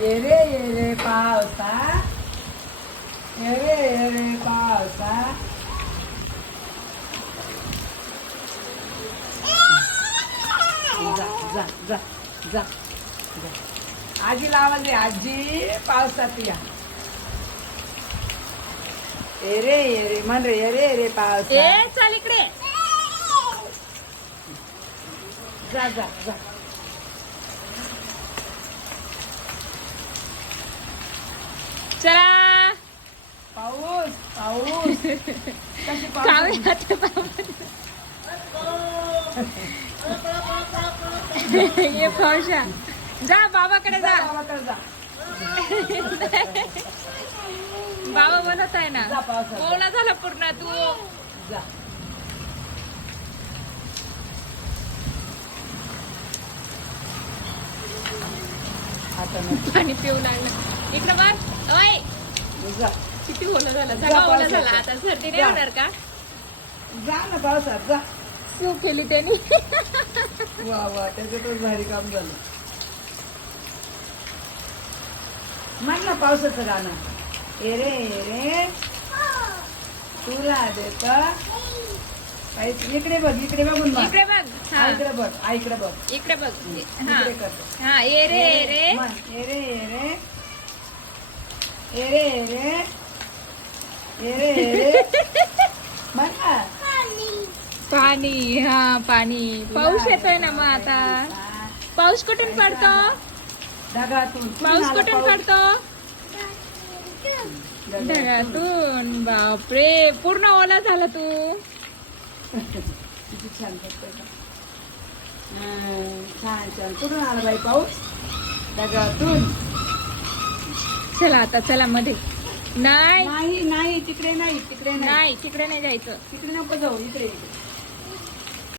ये रे पावसा, ये रे पावसा. जा जा जा जा जा. आजीला आवाज दे, आजी पावसात या. ये रे म्हण रे, ये रे पावसा. ए चल इकडे. जा जा जा. चला पाऊस पाऊस कशी पाऊस. जाऊया ते बाबा. ये पावसा जा बाबाकडे जा. गावाकडे जा. बाबा बनत आहे ना. जा पावसात. बोलणं झालं पूर्ण तू. जा. आता नको. पाणी पिऊ लागलं. इकडे बघ. ओय जा किती ओलं झालं. जा सगळं ओलं पावसात. झालं. आता सर्दी नाही जा. होणार का. जा ना पावसात जा. सू केली त्यांनी. वा वा त्याच्यातच भारी काम झालं. म्हण ना पावसाचं गाणं. ये रे तुला देत काहीच. इकडे बघ, इकडे बघून बघ. इकडे बघ. हा इकडे बघ, इकडे बघ. इकडे बघ. हा इकडे कर. हा ये रे ये रे. म्हण, ये रे ये रे म्हण ना. पाणी. हा पाणी. पाऊस येतोय ना मग आता. पाऊस कुठून पडतो. ढगातून. पाऊस कुठून पडतो. ढगातून. बापरे पूर्ण ओला झाला तू. किती छान करतोय का. छान छान. कुठून आला बाई पाऊस. ढगातून. चला आता चला मध्ये. नाही नाही नाही तिकडे नाही, तिकडे नाही, नाही तिकडे नाही जायचं. तिकडे नको जाऊ. इकडे इकडे